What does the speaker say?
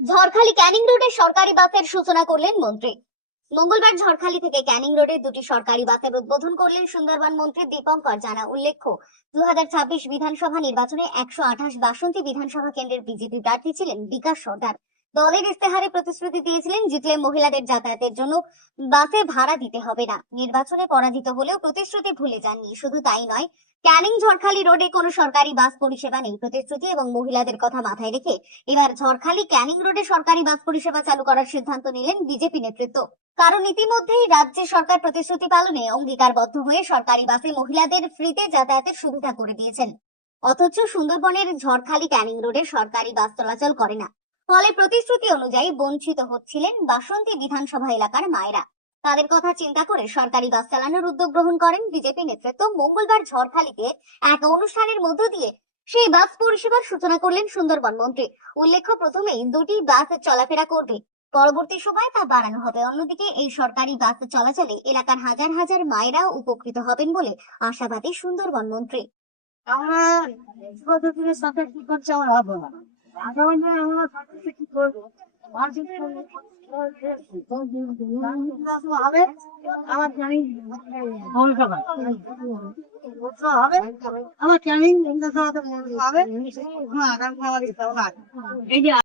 ঝড়খালি ক্যানিং রোডে সরকারি বাসের সূচনা করলেন মন্ত্রী। মঙ্গলবার ঝড়খালি থেকে ক্যানিং রোডে দুটি সরকারি বাসের উদ্বোধন করলেন সুন্দরবন মন্ত্রী দীপঙ্কর জানা। উল্লেখ্য, 2026 বিধানসভা নির্বাচনে 128 বাসন্তী বিধানসভা কেন্দ্রের বিজেপি প্রার্থী ছিলেন বিকাশ সর্দার। দলের ইস্তেহারে প্রতিশ্রুতি দিয়েছিলেন, জিতলে মহিলাদের যাতায়াতের জন্য বাসে ভাড়া দিতে হবে না। নির্বাচনে পরাজিত হলেও প্রতিশ্রুতি ভুলে যাননি। শুধু তাই নয়, ক্যানিং ঝড়খালি রোডে কোনো সরকারি বাস পরিষেবা নেই। প্রতিশ্রুতি এবং মহিলাদের কথা মাথায় রেখে এবার ঝড়খালি ক্যানিং রোডে সরকারি বাস পরিষেবা চালু করার সিদ্ধান্ত নিলেন বিজেপি নেতৃত্ব। কারণ ইতিমধ্যেই রাজ্যে সরকার প্রতিশ্রুতি পালনে অঙ্গীকারবদ্ধ হয়ে সরকারি বাসে মহিলাদের ফ্রিতে যাতায়াতের সুবিধা করে দিয়েছেন। অথচ সুন্দরবনের ঝড়খালি ক্যানিং রোডে সরকারি বাস চলাচল করে না। ফলে প্রতিশ্রুতি অনুযায়ী বঞ্চিত হচ্ছিলেন বাসন্তী বিধানসভা এলাকার মায়েরা। তাদের কথা চিন্তা করে সরকারি বাস চালানোর উদ্যোগ গ্রহণ করেন বিজেপি নেতৃত্ব। মঙ্গলবার ঝড়খালিতে এক অনুষ্ঠানের মধ্য দিয়ে সেই বাস পরিষেবার সূচনা করলেন সুন্দরবন মন্ত্রী। উল্লেখ্য, প্রথমেই দুটি বাস চলাফেরা করবে, পরবর্তী সময় তা বাড়ানো হবে। অন্যদিকে এই সরকারি বাস চলাচলে এলাকার হাজার হাজার মায়েরাও উপকৃত হবেন বলে আশাবাদী সুন্দরবন মন্ত্রী। আমরা পদ্ধতির সাথে কি করছে আমার হবে না। আগামী দিনে আমরা সাথে কি করবো হবে আমার জানি হবে আমার ক্যানিং হবে আগামী